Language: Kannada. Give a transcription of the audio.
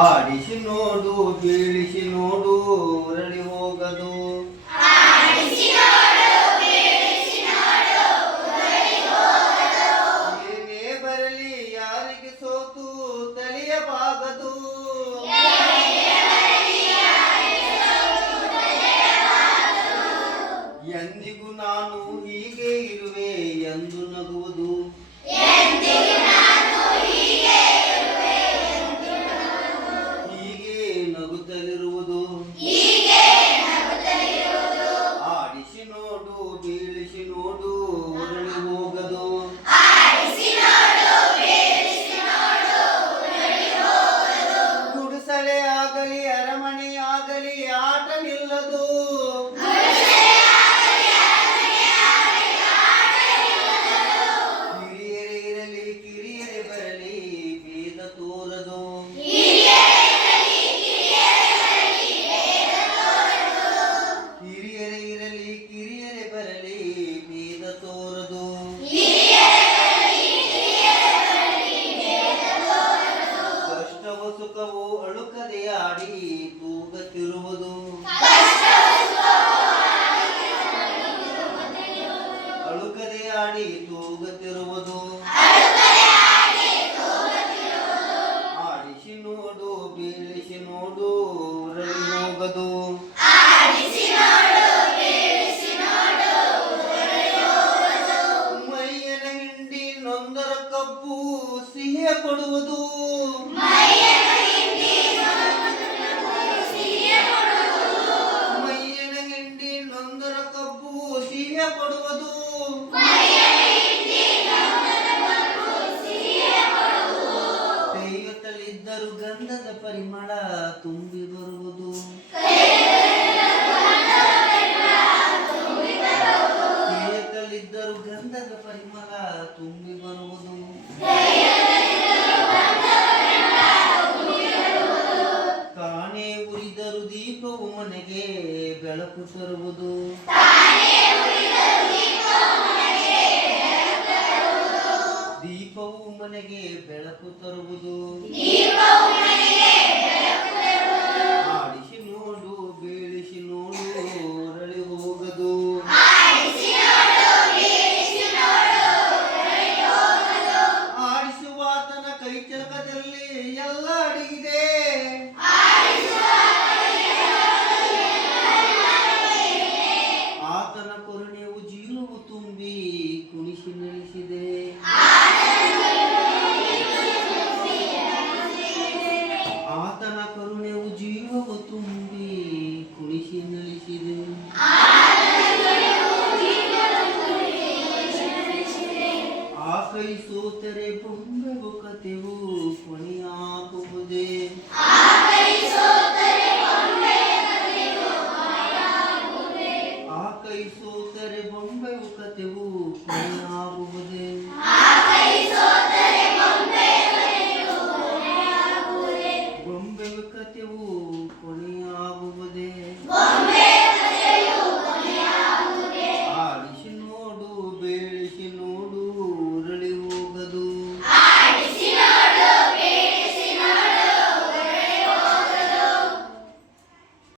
ಆಡಿಸಿ ನೋಡು ಬೀಳಿಸಿ ನೋಡು ಉರಳಿ ಹೋಗದು. ಏನೇ ಬರಲಿ ಯಾರಿಗೆ ಸೋತು ತಲೆಯಬಾಗದು. ಎಂದಿಗೂ ನಾನು ಹೀಗೆ ಇರುವೆ ಎಂದು ನಗುವುದು. ಹೋಗದು. ಮೈಯನ ಹಿಂಡಿ ನೊಂದರ ಕಬ್ಬು ಸಿಹಿಯ ಕೊಡುವುದು. ಮೈಯನ ಹಿಂಡಿ ನೊಂದರ ಕಬ್ಬು ಸಿಹಿಯ ಕೊಡುವುದು. ಕೈಯೊತ್ತಲಿದ್ದರೂ ಗಂಧದ ಪರಿಮಳ ತುಂಬಿ ಬರುವುದು. ಕೈಯೊತ್ತಲಿದ್ದರೂ ಗಂಧದ ಪರಿಮಳ ತುಂಬಿ ಬರುವುದು. ತಾನೇ ಉರಿದರು ದೀಪವು ಮನೆಗೆ ಬೆಳಕು ತರುವುದು. ದೀಪವು ಮನೆಗೆ ಬೆಳಕು ತರುವುದು.